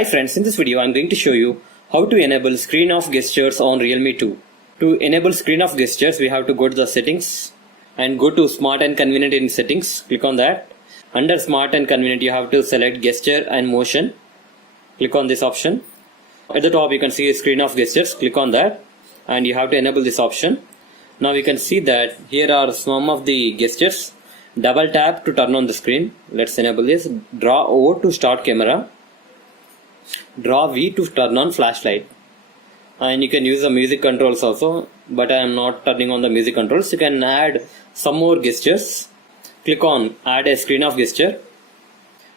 Hi friends, in this video I am going to show you how to enable screen off gestures on Realme 2. To enable screen off gestures, we have to go to the settings and go to smart and convenient in settings. Click on that. Under smart and convenient you have to select gesture and motion. Click on this option. At the top you can see screen off gestures. Click on that and you have to enable this option. Now you can see that here are some of the gestures. Double tap to turn on the screen. Let's enable this. Draw O to start camera. Draw V to turn on flashlight. And you can use the music controls also, but I am not turning on the music controls. You can add some more gestures. Click on add a screen off gesture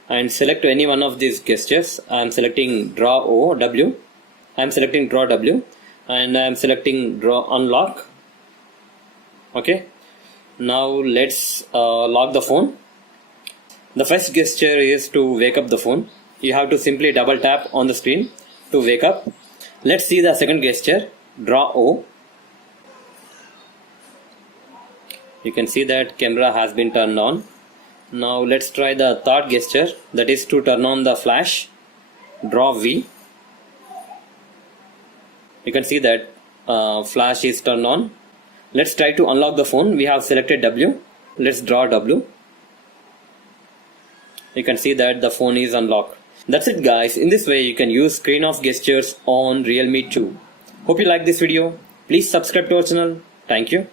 and select any one of these gestures. I am selecting draw O, W. I am selecting draw W and I am selecting draw unlock. Okay. Now let's lock the phone. The first gesture is to wake up the phone. You have to simply double tap on the screen to wake up. Let's see the second gesture, draw O. You can see that camera has been turned on. Now let's try the third gesture, that is to turn on the flash, draw V. You can see that flash is turned on. Let's try to unlock the phone. We have selected W. Let's draw W. You can see that the phone is unlocked. That's it guys. In this way you can use screen off gestures on Realme 2. Hope you like this video. Please subscribe to our channel. Thank you.